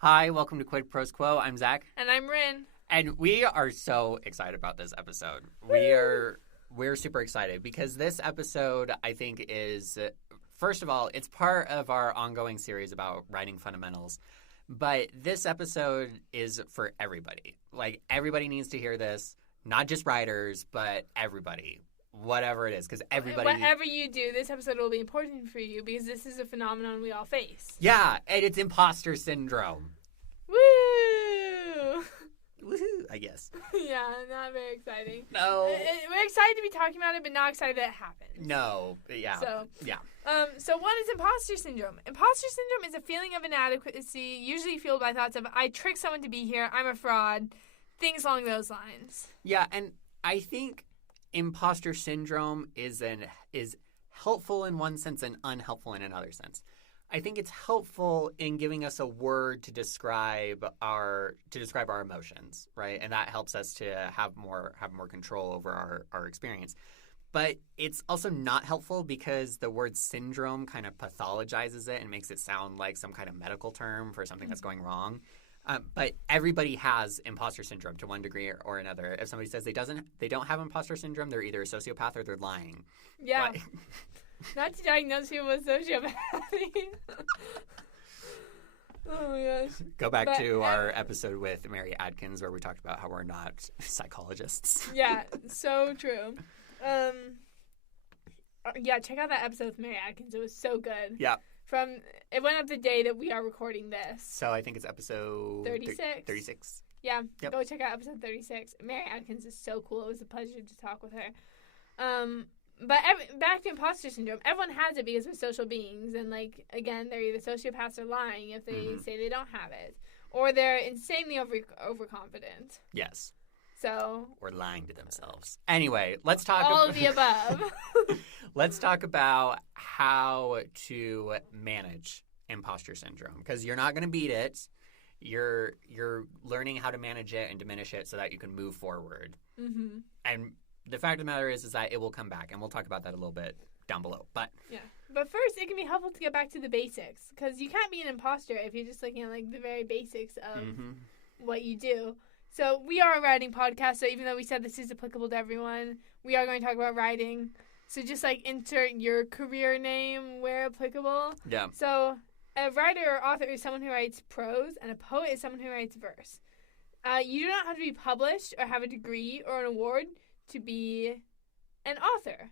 Hi, welcome to Quid Pros Quo. I'm Zac. And I'm Rin. And we are so excited about this episode. We're super excited because this episode, I think, is, first of all, it's part of our ongoing series about writing fundamentals. But this episode is for everybody. Like, everybody needs to hear this, not just writers, but everybody. Whatever it is, because everybody... Whatever you do, this episode will be important for you because this is a phenomenon we all face. Yeah, and it's imposter syndrome. Woo! Woohoo, I guess. Yeah, not very exciting. No. We're excited to be talking about it, but not excited that it happened. No, yeah. So what is imposter syndrome? Imposter syndrome is a feeling of inadequacy, usually fueled by thoughts of, I tricked someone to be here, I'm a fraud, things along those lines. Yeah, and I think imposter syndrome is helpful in one sense and unhelpful in another sense. I think it's helpful in giving us a word to describe our emotions, right? And that helps us to have more control over our experience. But it's also not helpful because the word syndrome kind of pathologizes it and makes it sound like some kind of medical term for something that's going wrong. But everybody has imposter syndrome to one degree or another. If somebody says they don't have imposter syndrome, they're either a sociopath or they're lying. Yeah. But... Not to diagnose people with sociopathy. Oh my gosh. Go back to our episode with Mary Adkins where we talked about how we're not psychologists. Yeah, so true. Yeah, check out that episode with Mary Adkins. It was so good. Yeah. It went up the day that we are recording this. So I think it's episode 36. 36. Yeah, yep. Go check out episode 36. Mary Adkins is so cool. It was a pleasure to talk with her. But back to imposter syndrome. Everyone has it because we're social beings. And, again, they're either sociopaths or lying if they say they don't have it. Or they're insanely overconfident. Yes. So. Or lying to themselves. Anyway, let's talk all of the above. Let's talk about how to manage imposter syndrome. Because you're not going to beat it. You're learning how to manage it and diminish it so that you can move forward. Mm-hmm. And the fact of the matter is that it will come back, and we'll talk about that a little bit down below. But first, it can be helpful to get back to the basics, because you can't be an imposter if you're just looking at the very basics of what you do. So we are a writing podcast, so even though we said this is applicable to everyone, we are going to talk about writing. So just insert your career name where applicable. Yeah. So a writer or author is someone who writes prose, and a poet is someone who writes verse. You do not have to be published or have a degree or an award to be an author.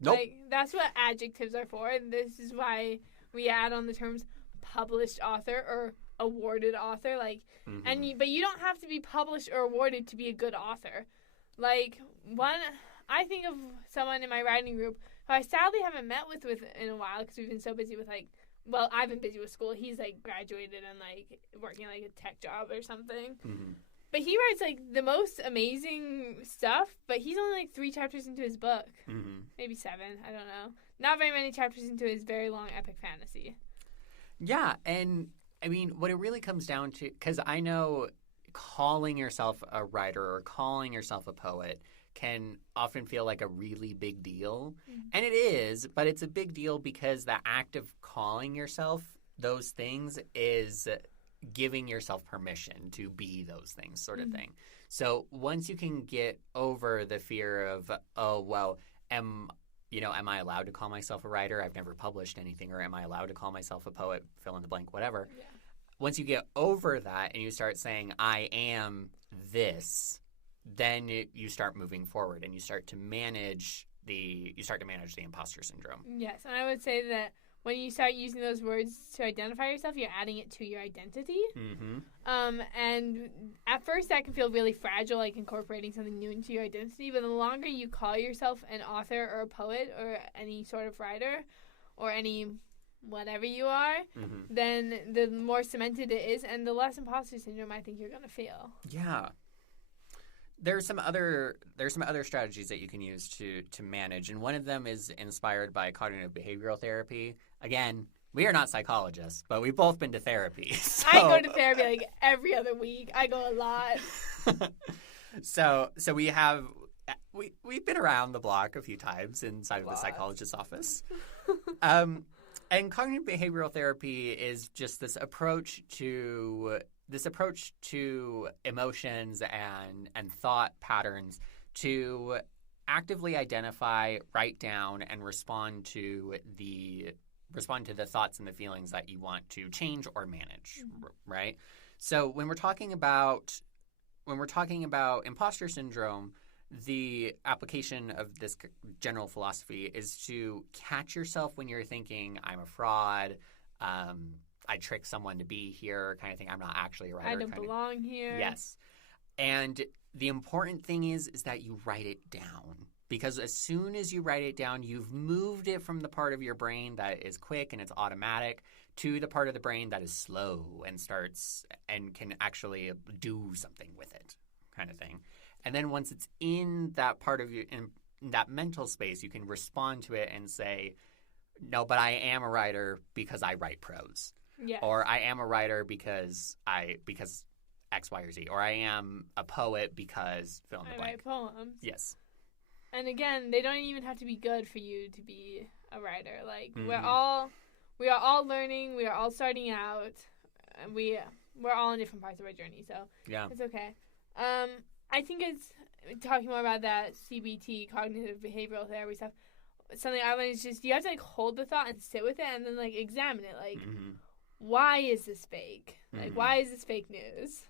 Nope. That's what adjectives are for. This is why we add on the terms published author or awarded author. But you don't have to be published or awarded to be a good author. I think of someone in my writing group who I sadly haven't met with in a while because we've been so busy with I've been busy with school. He's graduated and working a tech job or something. Mm-hmm. But he writes, the most amazing stuff, but he's only, 3 chapters into his book. Mm-hmm. Maybe 7, I don't know. Not very many chapters into his very long epic fantasy. Yeah, and, I mean, what it really comes down to, because I know calling yourself a writer or calling yourself a poet can often feel like a really big deal. Mm-hmm. And it is, but it's a big deal because the act of calling yourself those things is giving yourself permission to be those things sort of thing. So once you can get over the fear of, am I allowed to call myself a writer? I've never published anything. Or am I allowed to call myself a poet? Fill in the blank, whatever. Yeah. Once you get over that and you start saying, I am this, then you start moving forward and you start to manage the imposter syndrome. Yes, and I would say that when you start using those words to identify yourself, you're adding it to your identity. Mm-hmm. And at first that can feel really fragile, incorporating something new into your identity. But the longer you call yourself an author or a poet or any sort of writer or any whatever you are, then the more cemented it is and the less imposter syndrome I think you're going to feel. Yeah. There's some other strategies that you can use to manage, and one of them is inspired by cognitive behavioral therapy. Again, we are not psychologists, but we've both been to therapy. So. I go to therapy every other week. I go a lot. So we've been around the block a few times inside of the psychologist's office. And cognitive behavioral therapy is just this approach to emotions and thought patterns to actively identify, write down, and respond to the thoughts and the feelings that you want to change or manage, right? So when we're talking about imposter syndrome, the application of this general philosophy is to catch yourself when you're thinking, I'm a fraud, I tricked someone to be here, kind of thing. I'm not actually a writer. I don't belong here. Yes. And the important thing is that you write it down. Because as soon as you write it down, you've moved it from the part of your brain that is quick and it's automatic to the part of the brain that is slow and starts and can actually do something with it, kind of thing. And then once it's in that part of you, in that mental space, you can respond to it and say, no, but I am a writer because I write prose. Yes. Or I am a writer because X, Y, or Z. Or I am a poet because fill in the blank. I write poems. Yes. And again, they don't even have to be good for you to be a writer. Like we are all learning. We are all starting out. And we're all in different parts of our journey. So yeah, it's okay. I think it's talking more about that CBT, cognitive behavioral therapy stuff. Something I learned is just you have to like hold the thought and sit with it and then like examine it. Like, why is this fake? Like, why is this fake news?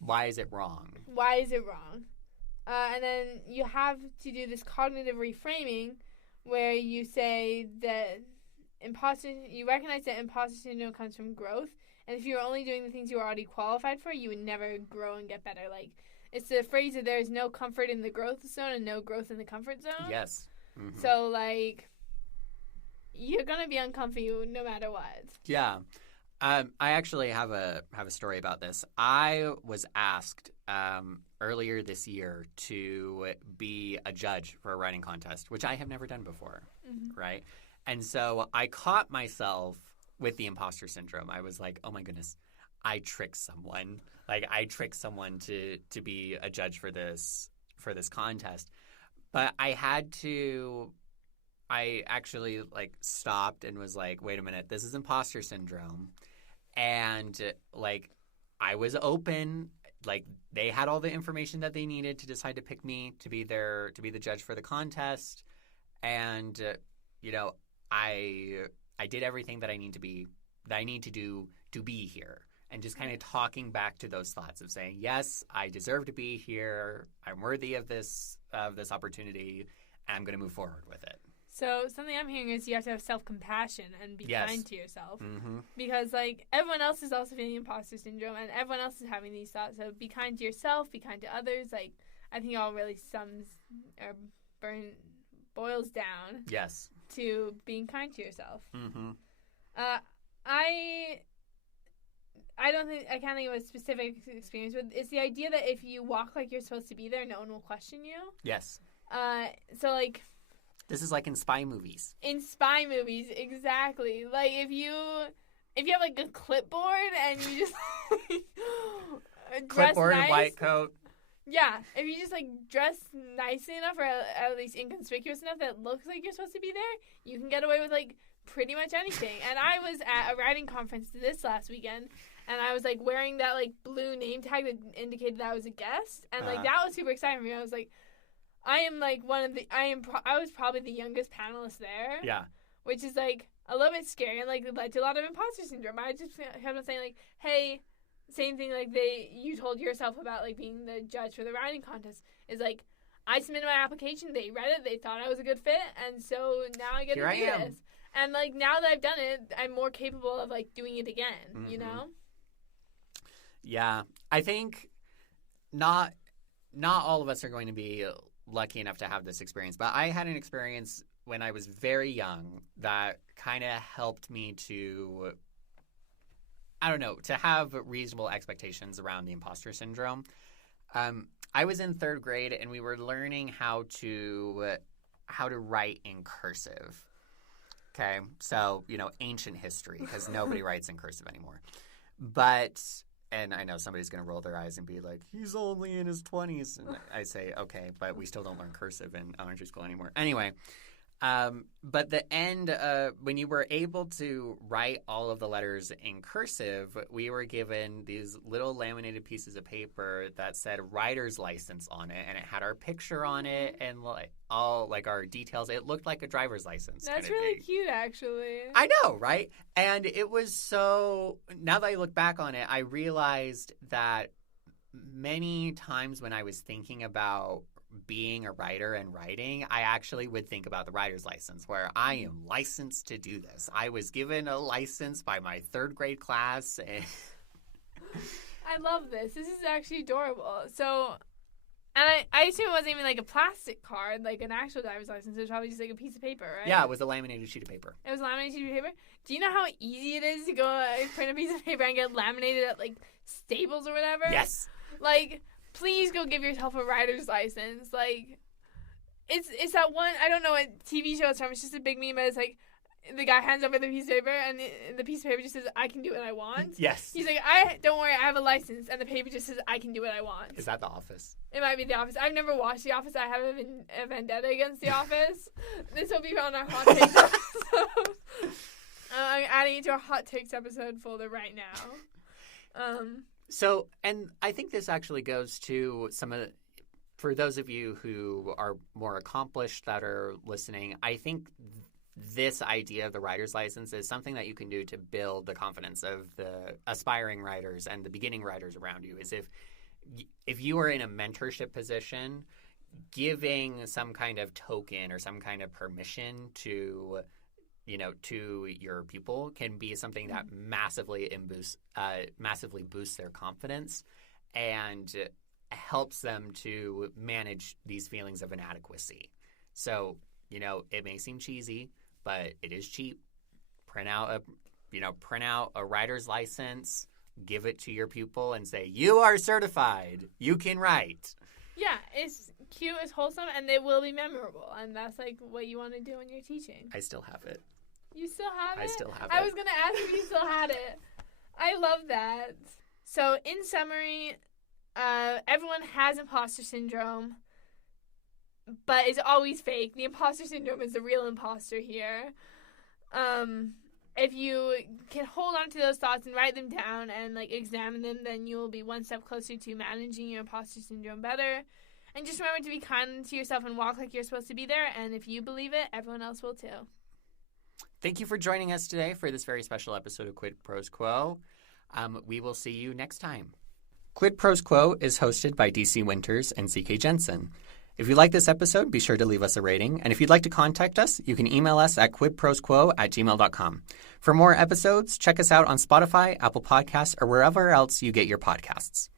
Why is it wrong? Why is it wrong? And then you have to do this cognitive reframing where you say that you recognize that imposter syndrome comes from growth. And if you were only doing the things you were already qualified for, you would never grow and get better. Like, it's the phrase that there is no comfort in the growth zone and no growth in the comfort zone. Yes. So, like, you're going to be uncomfy no matter what. Yeah. I actually have a story about this. I was asked earlier this year to be a judge for a writing contest, which I have never done before, right? And so I caught myself with the imposter syndrome. I was like, oh my goodness, I tricked someone. Like, I tricked someone to be a judge for this contest. But I actually like stopped and was like, wait a minute, this is imposter syndrome. And like, I was open. Like, they had all the information that they needed to decide to pick me to be the judge for the contest. And I did everything that I need to do to be here. And just kind of talking back to those thoughts of saying, yes, I deserve to be here. I'm worthy of this opportunity, and I'm going to move forward with it. So something I'm hearing is you have to have self-compassion and be kind to yourself. Because, like, everyone else is also feeling imposter syndrome, and everyone else is having these thoughts. So be kind to yourself, be kind to others. Like, I think it all really boils down to being kind to yourself. I can't think of a specific experience, but it's the idea that if you walk like you're supposed to be there, no one will question you. Yes. So, like... This is like in spy movies. In spy movies, exactly. Like, if you have, like, a clipboard and you just, dress clipboard, nice, white coat. Yeah. If you just, like, dress nicely enough or at least inconspicuous enough that it looks like you're supposed to be there, you can get away with, like, pretty much anything. And I was at a writing conference this last weekend, and I was, like, wearing that, like, blue name tag that indicated that I was a guest. And, like, that was super exciting for me. I was, like... I was probably the youngest panelist there. Yeah. Which is, like, a little bit scary and, like, led to a lot of imposter syndrome. I just kept on saying, like, hey, same thing, like, you told yourself about, like, being the judge for the writing contest. Is, like, I submitted my application, they read it, they thought I was a good fit, and so now I get to do this. And, like, now that I've done it, I'm more capable of, like, doing it again, you know? Yeah. I think not all of us are going to be lucky enough to have this experience, but I had an experience when I was very young that kind of helped me to have reasonable expectations around the imposter syndrome. I was in third grade and we were learning how to write in cursive. Okay, so ancient history, because nobody writes in cursive anymore. And I know somebody's going to roll their eyes and be like, he's only in his 20s. And I say, okay, but we still don't learn cursive in elementary school anymore. Anyway, But the end, when you were able to write all of the letters in cursive, we were given these little laminated pieces of paper that said writer's license on it, and it had our picture on it and all our details. It looked like a driver's license. That's really cute, actually. I know, right? And it was so. Now that I look back on it, I realized that many times when I was thinking about being a writer and writing, I actually would think about the writer's license, where I am licensed to do this. I was given a license by my third grade class. And I love this. This is actually adorable. So, and I assume it wasn't even like a plastic card, like an actual driver's license. It was probably just like a piece of paper, right? Yeah, it was a laminated sheet of paper. It was a laminated sheet of paper? Do you know how easy it is to go print a piece of paper and get laminated at like Staples or whatever? Yes. Like, please go give yourself a writer's license. Like, it's that one, I don't know what TV show it's from. It's just a big meme, but it's like, the guy hands over the piece of paper, and the piece of paper just says, I can do what I want. Yes. He's like, don't worry, I have a license. And the paper just says, I can do what I want. Is that The Office? It might be The Office. I've never watched The Office. I have a vendetta against The Office. This will be on our hot takes episode. I'm adding it to our hot takes episode folder right now. So, and I think this actually goes to for those of you who are more accomplished that are listening, I think this idea of the writer's license is something that you can do to build the confidence of the aspiring writers and the beginning writers around you. Is if you are in a mentorship position, giving some kind of token or some kind of permission to your pupil can be something that massively boosts their confidence and helps them to manage these feelings of inadequacy. So, it may seem cheesy, but it is cheap. Print out a writer's license, give it to your pupil and say, you are certified. You can write. Yeah, it's cute, it's wholesome, and it will be memorable. And that's like what you want to do when you're teaching. I still have it. You still have it? I still have it. I was going to ask if you still had it. I love that. So, in summary, everyone has imposter syndrome, but it's always fake. The imposter syndrome is the real imposter here. If you can hold on to those thoughts and write them down and examine them, then you will be one step closer to managing your imposter syndrome better. And just remember to be kind to yourself and walk like you're supposed to be there. And if you believe it, everyone else will too. Thank you for joining us today for this very special episode of Quid Pros Quo. We will see you next time. Quid Pros Quo is hosted by DC Winters and CK Jensen. If you like this episode, be sure to leave us a rating. And if you'd like to contact us, you can email us at quidprosquo@gmail.com. For more episodes, check us out on Spotify, Apple Podcasts, or wherever else you get your podcasts.